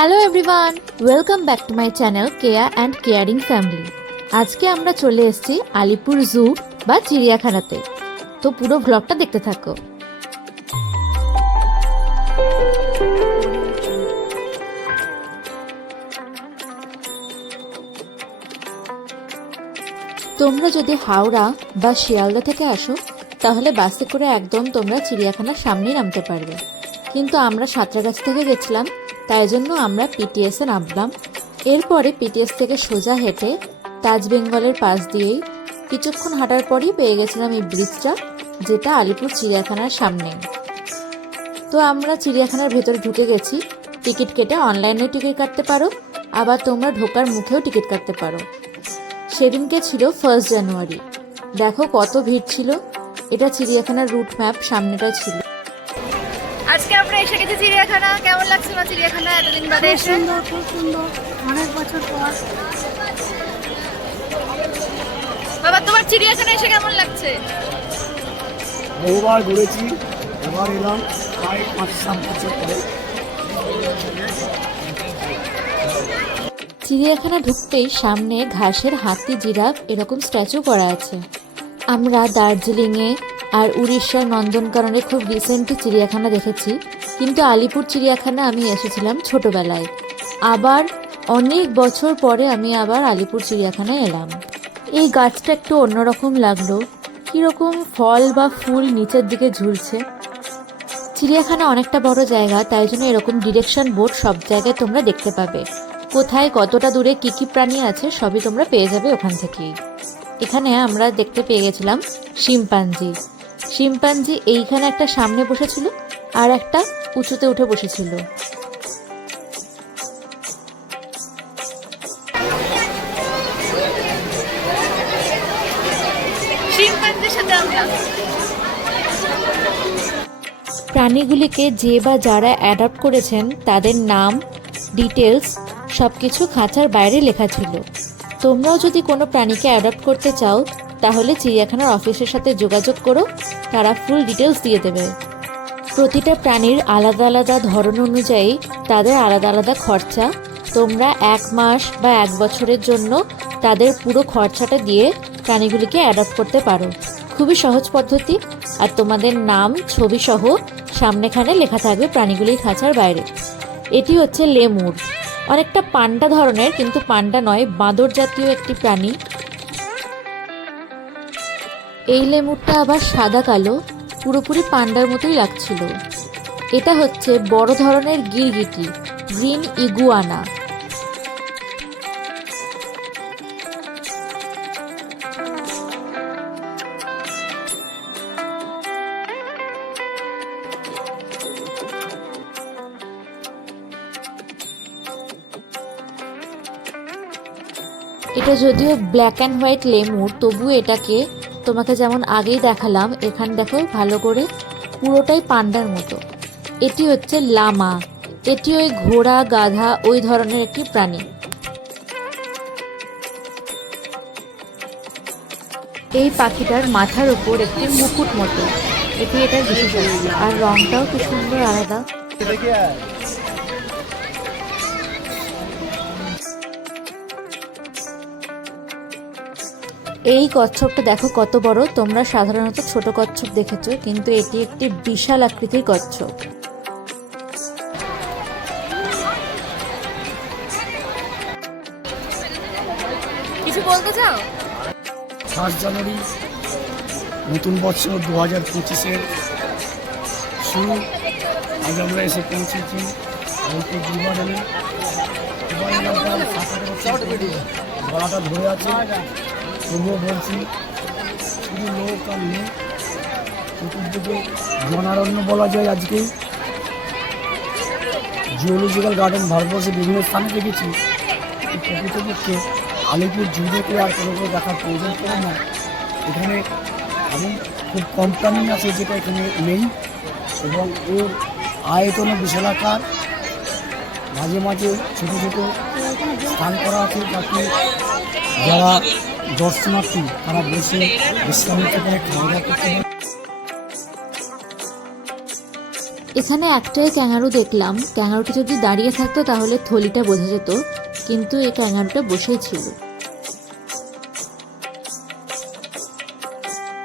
Hello everyone welcome back to my channel Keya and caring family আজকে আমরা চলে এসেছি আলিপুর জু বা চিড়িয়াখানাতে। তো পুরো ব্লগটা দেখতে থাকো। তোমরা যদি হাওড়া বা শিয়ালদা থেকে আসো, তাহলে বাসে করে একদম তোমরা চিড়িয়াখানার সামনেই নামতে পারবে। কিন্তু আমরা সাঁতরাগাছ থেকে গেছিলাম তাই জন্য আমরা পিটিএসে নামলাম। এরপরে পিটিএস থেকে সোজা হেঁটে তাজ বেঙ্গলের পাশ দিয়েই কিছুক্ষণ হাঁটার পরই পেয়ে গেছিলাম এই ব্রিজটা, যেটা আলিপুর চিড়িয়াখানার সামনে। তো আমরা চিড়িয়াখানার ভেতরে ঢুকে গেছি। টিকিট কেটে অনলাইনে টিকিট কাটতে পারো, আবার তোমরা ঢোকার মুখেও টিকিট কাটতে পারো। সেদিনকে ছিল ফার্স্ট জানুয়ারি দেখো কত ভিড় ছিল। এটা চিড়িয়াখানার রুট ম্যাপ সামনেটা ছিল। আজকে আমরা এসে গেছি চিড়িয়াখানা। কেমন লাগছে না চিড়িয়াখানা এতদিন বাদে? এসে সুন্দর খুব সুন্দর। অনেক বছর পর। বাবা তোমার চিড়িয়াখানা এসে কেমন লাগছে? বহুবার ঘুরেছি এবার এলাম প্রায় পাঁচ সাত বছর পরে। চিড়িয়াখানা ঢুকতেই সামনে ঘাসের হাতি জিরাফ এরকম স্ট্যাচু করা আছে। আমরা দার্জিলিংয়ে আর উড়িষ্যার নন্দনকাননে খুব রিসেন্টলি চিড়িয়াখানা দেখেছি। কিন্তু আলিপুর চিড়িয়াখানা আমি এসেছিলাম ছোটবেলায়। আবার অনেক বছর পরে আমি আবার আলিপুর চিড়িয়াখানায় এলাম। এই গাছটা একটু অন্যরকম লাগল। কীরকম ফল বা ফুল নিচের দিকে ঝুলছে। চিড়িয়াখানা অনেকটা বড় জায়গা, তাই জন্য এরকম ডিরেকশন বোর্ড সব জায়গায় তোমরা দেখতে পাবে। কোথায় কতটা দূরে কী কী প্রাণী আছে সবই তোমরা পেয়ে যাবে ওখান থেকেই। এখানে আমরা দেখতে পেয়ে গেছিলাম শিম্পাঞ্জি। শিম্পাঞ্জি এইখানে একটা সামনে বসেছিল আর একটা উঁচুতে উঠে বসেছিল। প্রাণীগুলিকে যে বা যারা অ্যাডাপ্ট করেছেন তাদের নাম ডিটেলস সব কিছু খাঁচার বাইরে লেখা ছিল। তোমরাও যদি কোনো প্রাণীকে অ্যাডাপ্ট করতে চাও তাহলে চিড়িয়াখানার অফিসের সাথে যোগাযোগ করো। তারা ফুল ডিটেলস দিয়ে দেবে। প্রতিটা প্রাণীর আলাদা আলাদা ধরন অনুযায়ী তাদের আলাদা আলাদা খরচা। তোমরা এক মাস বা এক বছরের জন্য তাদের পুরো খরচাটা দিয়ে প্রাণীগুলিকে অ্যাডাপ্ট করতে পারো। খুবই সহজ পদ্ধতি। আর তোমাদের নাম ছবি সহ সামনেখানে লেখা থাকবে প্রাণীগুলির খাঁচার বাইরে। এটি হচ্ছে লেমুর। অনেকটা পান্ডা ধরনের, কিন্তু পান্ডা নয়, বাঁদর জাতীয় একটি প্রাণী। এই লেমুরটা আবার সাদা কালো, পুরোপুরি পান্ডার মতোই লাগছিল। এটা হচ্ছে বড় ধরনের গিরগিটি, গ্রিন ইগুয়ানা। এটা যদিও ব্ল্যাক অ্যান্ড হোয়াইট লেমুর, তবুও এটাকে তোমাকে যেমন আগেই দেখালাম এখানে দেখো ভালো করে পুরোটাই পান্ডার মতো। এটি হচ্ছে লামা। এটি ওই ঘোড়া গাধা ওই ধরনের একটি প্রাণী। এই পাখিটার মাথার উপর একটি মুকুট মতো। এটি এটার বিশেষত্ব আর রংটাও কি সুন্দর আলাদা। এই কচ্ছপটা দেখো কত বড়। তোমরা সাধারণত ছোট কচ্ছপ দেখেছ কিন্তু এটি একটি বিশাল আকৃতির কচ্ছপ। কিছু বলতে চাও? ফার্স্ট জানুয়ারি নতুন বছর দু হাজার পঁচিশের শুরু। আজ আমরা এসে পৌঁছেছি। গলাটা ধরে আছে। তবুও বলছি, শুধু লোক আর চতুর্দিকে জনারণ্য বলা যায় আজকে। জিওলজিক্যাল গার্ডেন ভারতবর্ষের বিভিন্ন স্থানে দেখেছি। প্রকৃতপক্ষে আলিপুর জু দেখে আর কোনো কোনো দেখার প্রয়োজন পড়ে না। এখানে এমন খুব কম প্রাণী আছে যেটা এখানে নেই। এবং ওর আয়তনও বিশালাকার। মাঝে মাঝে ছোটো ছোটো স্থান করা আছে যাতে যারা দর্শনার্থী, তারা বসে বিশ্রাম নিতে পারে খাওয়া দাওয়া করতে পারে এখানে একটাই ক্যাঙ্গারু দেখলাম। ক্যাঙ্গারুটা যদি দাঁড়িয়ে থাকতো, তাহলে থলিটা বোঝা যেত, কিন্তু এই ক্যাঙ্গারুটা বসেই ছিল।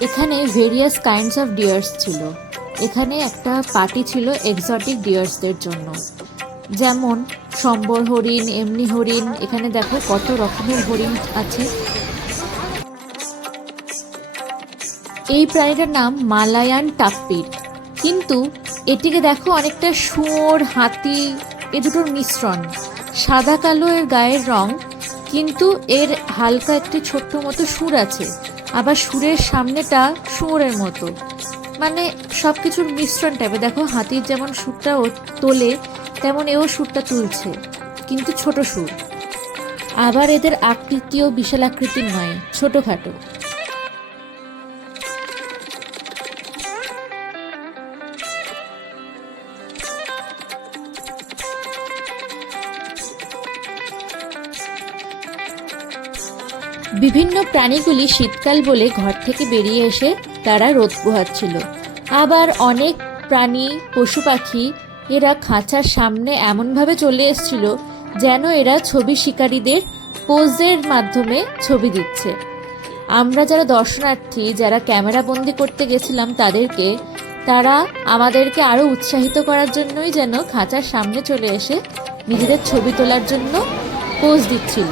এখানে ভেরিয়াস কাইন্ডস অফ ডিয়ার্স ছিল। এখানে একটা পার্টি ছিল এক্সটিক ডিয়ার্সদের জন্য। যেমন সম্বর হরিণ, এমনি হরিণ, এখানে দেখো কত রকমের হরিণ আছে। এই প্রাণীটার নাম মালায়ান টাপ্পির। কিন্তু এটিকে দেখো অনেকটা শুয়োর, হাতি, এ দুটোর মিশ্রণ। সাদা কালো এর গায়ের রং, কিন্তু এর হালকা একটি ছোট্ট মতো সুর আছে। আবার সুরের সামনেটা শুয়োরের মতো। মানে সব কিছুর মিশ্রণ টাইপের দেখো হাতির যেমন সুরটা তোলে তেমন এও সুরটা তুলছে, কিন্তু ছোট সুর। আবার এদের আকৃতিও বিশাল আকৃতির নয়, ছোটোখাটো। বিভিন্ন প্রাণীগুলি শীতকাল বলে ঘর থেকে বেরিয়ে এসে তারা রোদ পোহাচ্ছিল। আবার অনেক প্রাণী, পশু পাখি এরা খাঁচার সামনে এমনভাবে চলে এসেছিল যেন এরা ছবি শিকারীদের পোজের মাধ্যমে ছবি দিচ্ছে। আমরা যারা দর্শনার্থী, যারা ক্যামেরা বন্দি করতে গেছিলাম তাদেরকে, তারা আমাদেরকে আরও উৎসাহিত করার জন্যই যেন খাঁচার সামনে চলে এসে নিজেদের ছবি তোলার জন্য পোজ দিচ্ছিল।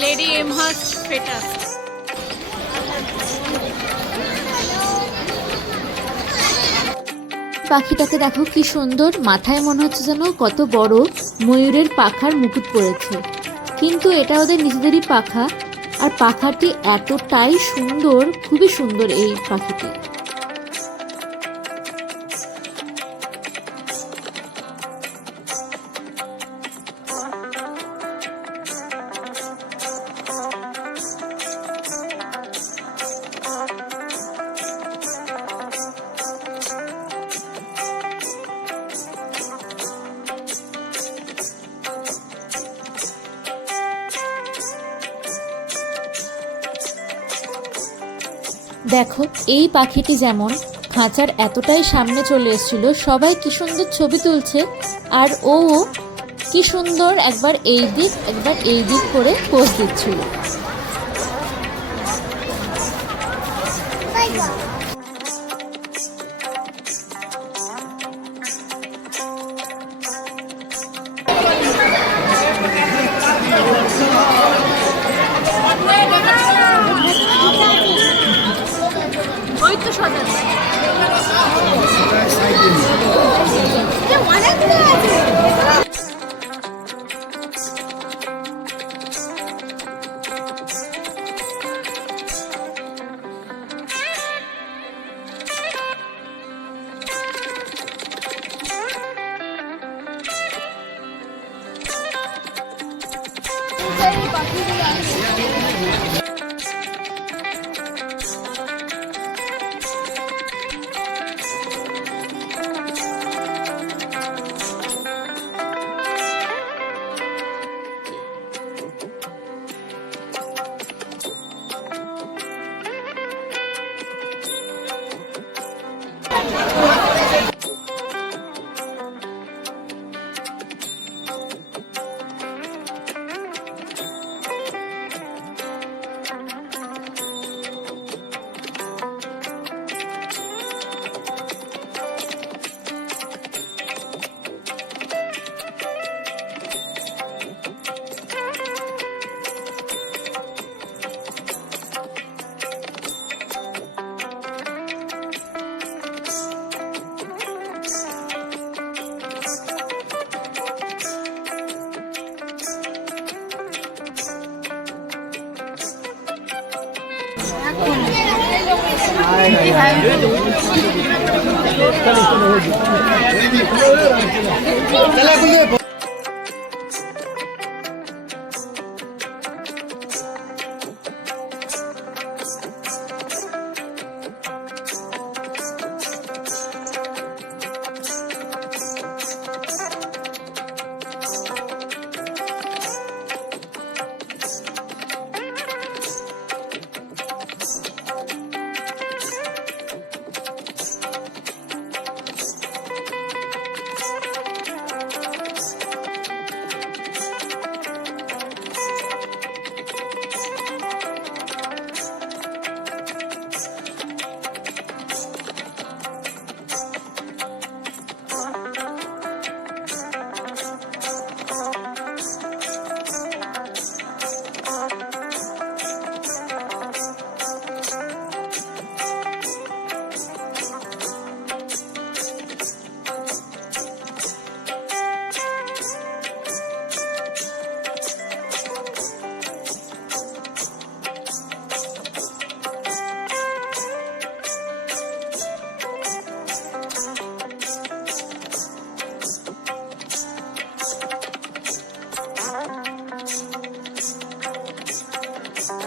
লেডি এমহার্স ফেটাস পাখিটাকে দেখো কি সুন্দর। মাথায় মনে হচ্ছে যেন কত বড় ময়ূরের পাখার মুকুট পড়েছে কিন্তু এটা ওদের নিজেদেরই পাখা। আর পাখাটি এতটাই সুন্দর খুবই সুন্দর এই পাখিটি। দেখো, এই পাখিটি যেমন খাঁচার এতটাই সামনে চলে এসেছিল, সবাই কি সুন্দর ছবি তুলছে, আর ও কি সুন্দর একবার এই দিক, একবার এই দিক করে পোজ দিচ্ছিল। অনেক Allez, allez, allez,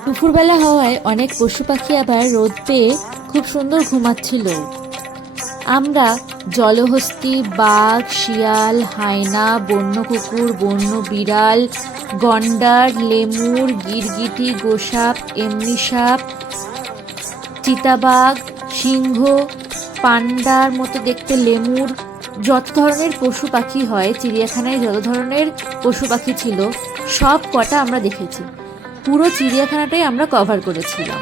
দুপুরবেলা হওয়ায় অনেক পশু পাখি আবার রোদ পেয়ে খুব সুন্দর ঘুমাচ্ছিল। আমরা জলহস্তি, বাঘ, শিয়াল, হায়না, বন্য কুকুর, বন্য বিড়াল, গন্ডার, লেমুর, গিরগিটি, গোসাপ, এমনি সাপ, চিতাবাঘ, সিংহ, পান্ডার মতো দেখতে লেমুর যত ধরনের পশু পাখি হয়, চিড়িয়াখানায় যত ধরনের পশু পাখি ছিল, সব কটা আমরা দেখেছি। পুরো চিড়িয়াখানাটাই আমরা কভার করেছিলাম।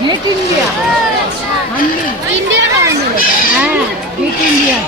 গেট ইন্ডিয়া ইন্ডিয়ান আর্মি হ্যাঁ গেট ইন্ডিয়া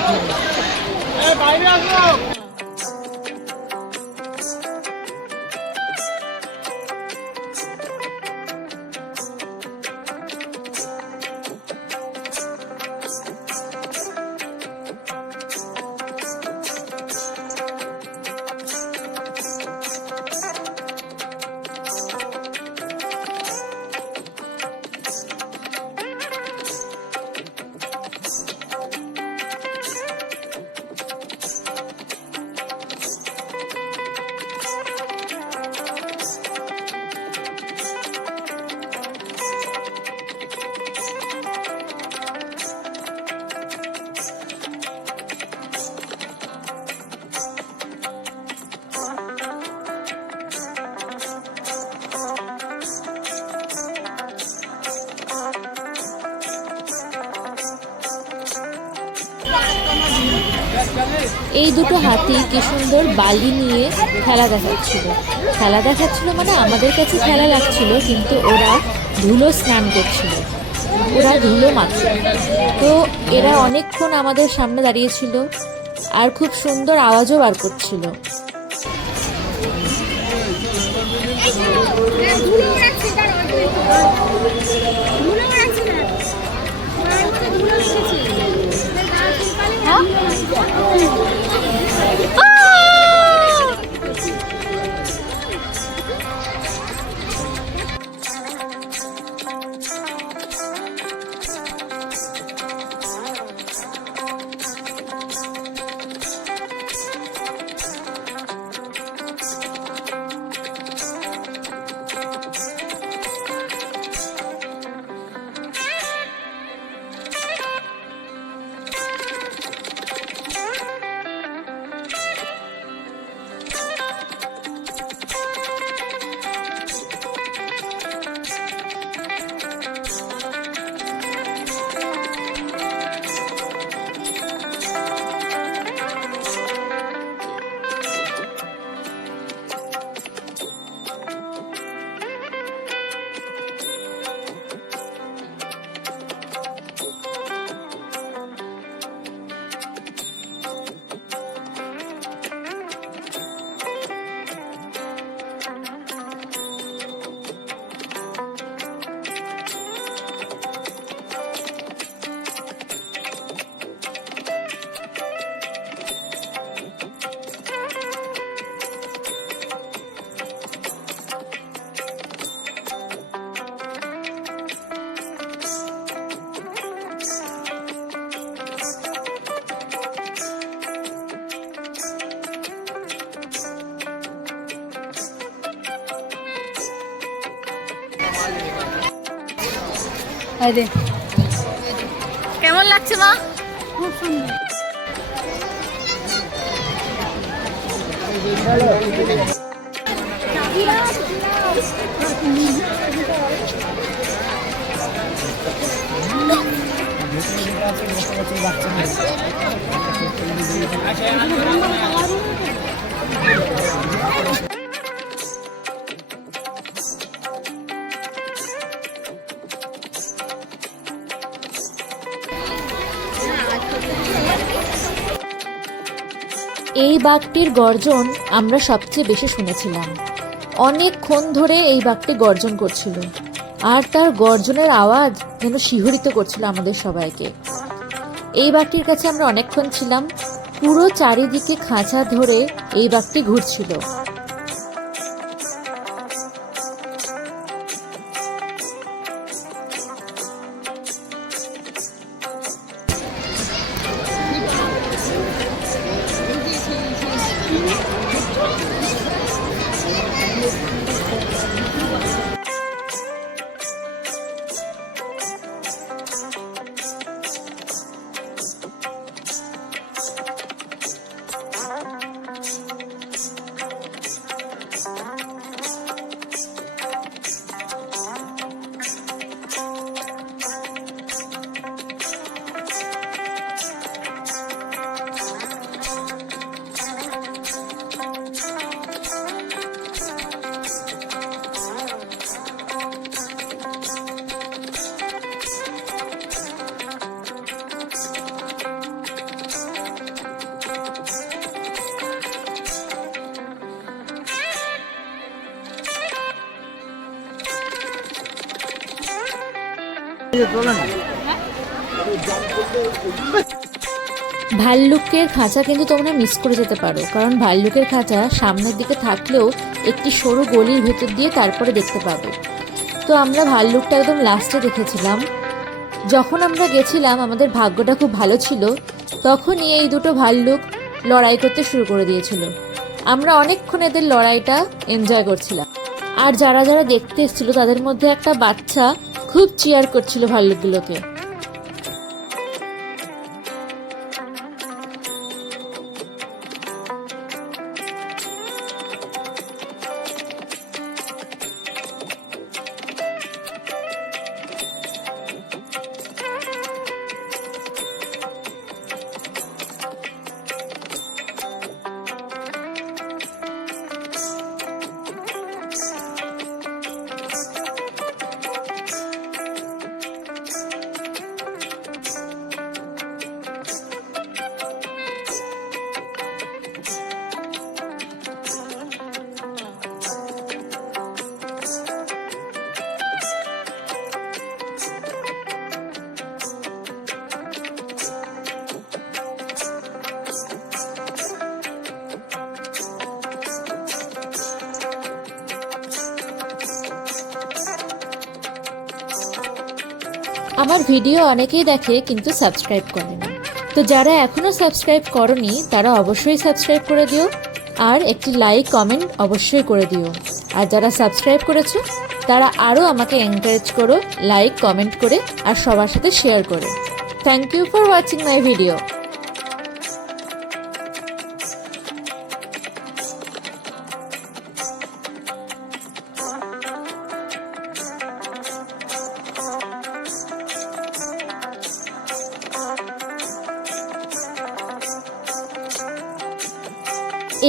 এই দুটো হাতি কি সুন্দর বালি নিয়ে খেলা দেখাচ্ছিল। খেলা দেখাচ্ছিল মানে আমাদের কাছে খেলা লাগছিল, কিন্তু ওরা ধুলো স্নান করছিল। ওরা ধুলো মাত্র তো এরা অনেকক্ষণ আমাদের সামনে দাঁড়িয়েছিল আর খুব সুন্দর আওয়াজও বার করছিল। ধুলো কেমন লাগছে মা? খুব সুন্দর যেটা বাঘটির গর্জন আমরা সবচেয়ে বেশি শুনেছিলাম। অনেকক্ষণ ধরে এই বাঘটি গর্জন করছিল। আর তার গর্জনের আওয়াজ যেন শিহরিত করছিল আমাদের সবাইকে। এই বাঘটির কাছে আমরা অনেকক্ষণ ছিলাম। পুরো চারিদিকে খাঁচা ধরে এই বাঘটি ঘুরছিল। ভাল্লুকের খাঁচা কিন্তু তোমরা মিস করে যেতে পারো, কারণ ভাল্লুকের খাঁচা সামনের দিকে থাকলেও একটি সরু গলির ভেতর দিয়ে তারপরে দেখতে পাবে। তো আমরা ভাল্লুকটা একদম লাস্টে দেখেছিলাম। যখন আমরা গেছিলাম, আমাদের ভাগ্যটা খুব ভালো ছিল, তখনই এই দুটো ভাল্লুক লড়াই করতে শুরু করে দিয়েছিল। আমরা অনেকক্ষণ এদের লড়াইটা এনজয় করছিলাম। আর যারা যারা দেখতে এসেছিল, তাদের মধ্যে একটা বাচ্চা খুব চেয়ার করছিল ভাল্লুকগুলোকে। আমার ভিডিও অনেকেই দেখে কিন্তু সাবস্ক্রাইব করে না। তো যারা এখনও সাবস্ক্রাইব করনি, তারা অবশ্যই সাবস্ক্রাইব করে দিও। আর একটি লাইক, কমেন্ট অবশ্যই করে দিও। আর যারা সাবস্ক্রাইব করেছ, তারা আরও আমাকে এনকারেজ করো, লাইক, কমেন্ট করে, আর সবার সাথে শেয়ার করে। Thank you for watching my video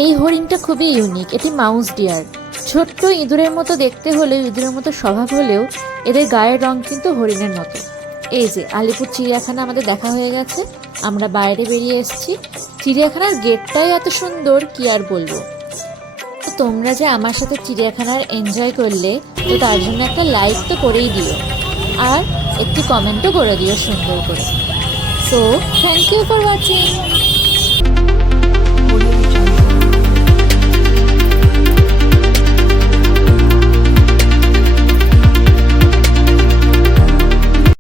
এই হরিণটা খুবই ইউনিক এটি মাউস ডিয়ার ছোট্ট ইঁদুরের মতো দেখতে হলেও, ইঁদুরের মতো স্বভাব হলেও এদের গায়ের রং কিন্তু হরিণের মতো। এই যে, আলিপুর চিড়িয়াখানা আমাদের দেখা হয়ে গেছে। আমরা বাইরে বেরিয়ে এসেছি। চিড়িয়াখানার গেটটাই এত সুন্দর, কি আর বলব? তোমরা যে আমার সাথে চিড়িয়াখানার এনজয় করলে, তো তার জন্য একটা লাইক তো করেই দিও। আর একটি কমেন্টও করে দিও সুন্দর করে। So thank you for watching